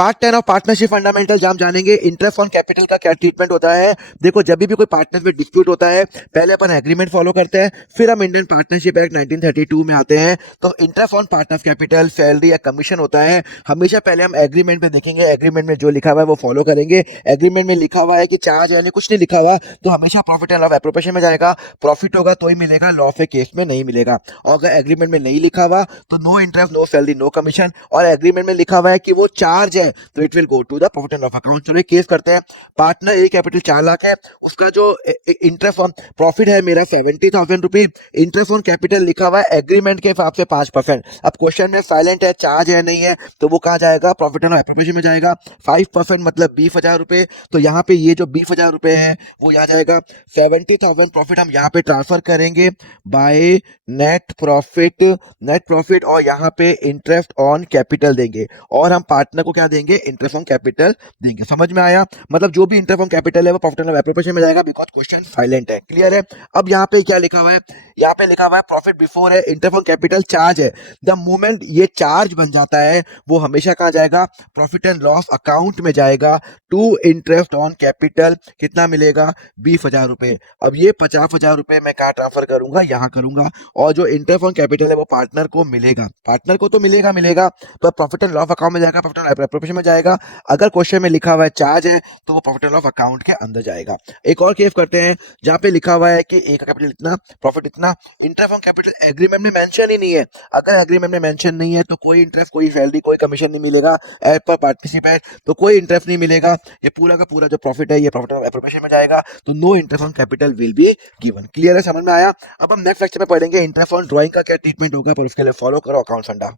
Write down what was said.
Part 10 of partnership fundamental हम जानेंगे interest on capital का क्या ट्रीटमेंट होता है। देखो, जब भी कोई पार्टनर में डिस्प्यूट होता है, पहले अपन एग्रीमेंट फॉलो करते हैं, फिर हम इंडियन पार्टनरशिप एक्ट 1932 में आते हैं। तो interest on partners capital, salary या कमीशन होता है, हमेशा पहले हम एग्रीमेंट में देखेंगे। एग्रीमेंट में जो लिखा हुआ है वो फॉलो करेंगे। एग्रीमेंट में लिखा हुआ है कि चार्ज यानी कुछ नहीं लिखा हुआ, तो हमेशा प्रॉफिट एंड लॉस एप्रोप्रिएशन में जाएगा। प्रॉफिट होगा तो ही मिलेगा, लॉस के केस में नहीं मिलेगा। और अगर एग्रीमेंट में नहीं लिखा हुआ तो no interest, no salary, no commission. और एग्रीमेंट में लिखा हुआ है कि वो चार्ज है तो it will go to the profit and loss account. चलो एक केस करते हैं। पार्टनर ए कैपिटल 4 लाख है, उसका जो इंटरेस्ट ऑन प्रॉफिट है मेरा 70,000 रुपीज, इंटरेस्ट ऑन कैपिटल लिखा हुआ है एग्रीमेंट के हिसाब से 5%। अब क्वेश्चन में साइलेंट है, चार्ज है नहीं है, तो वो कहाँ जाएगा? प्रॉफिट एंड लॉस एप्रोप्रिएशन में जाएगा। 5% मतलब 20,000 रुपए। तो यहाँ पे ये जो 20,000 रुपए है वो यहाँ जाएगा। 70,000 प्रॉफिट हम यहाँ पे ट्रांसफर करेंगे by net profit, net profit, और यहाँ पे इंटरेस्ट ऑन कैपिटल देंगे। और हम पार्टनर को क्या देंगे? इंटरेस्ट ऑन कैपिटल देंगे। समझ में आया? मतलब जो भी इंटरेस्ट ऑन कैपिटल है वो प्रॉफिट एंड लॉस एप्रोप्रिएशन में जाएगा, बिकॉज क्वेश्चन साइलेंट है। क्लियर है? अब यहाँ पे क्या लिखा हुआ है? यहाँ पे लिखा हुआ है प्रॉफिट बिफोर है, इंटरेस्ट ऑन कैपिटल चार्ज है। द मोमेंट ये चार्ज बन जाता है वो हमेशा कहाँ जाएगा? प्रॉफिट एंड लॉस अकाउंट में जाएगा। टू इंटरेस्ट ऑन कैपिटल कितना मिलेगा? 20,000 रुपए। अब ये 50,000 रुपए मैं कहाँ ट्रांसफर करूंगा? यहाँ करूंगा। और जो इंटरेस्ट ऑन कैपिटल है वो पार्टनर को मिलेगा, पार्टनर को तो मिलेगा तो प्रॉफिट एंड लॉस अकाउंट में जाएगा, प्रॉफिट एंड लॉस एप्रोप्रिएशन में जाएगा। अगर क्वेश्चन में लिखा हुआ है चार्ज है तो वो प्रॉफिट एंड लॉस अकाउंट के अंदर जाएगा। एक और केस करते हैं जहां पे लिखा हुआ है कि ए का कैपिटल इतना, प्रॉफिट इतना, इंटरेस्ट ऑन कैपिटल एग्रीमेंट में मेंशन ही नहीं है। अगर एग्रीमेंट में मेंशन नहीं है तो कोई इंटरेस्ट, कोई सैलरी, कोई कमीशन नहीं मिलेगा। एज पर पार्टनरशिप है तो कोई इंटरेस्ट नहीं मिलेगा। ये पूरा का पूरा जो प्रॉफिट है ये प्रॉफिट एंड एप्रोप्रिएशन में जाएगा। तो no interest on capital will be given. Clear है? समझ में आया? अब हम नेक्स्ट लेक्चर में पढ़ेंगे इंटरेस्ट ऑन ड्राइंग का क्या ट्रीटमेंट होगा, पर उसके लिए फॉलो करो अकाउंट फंडा।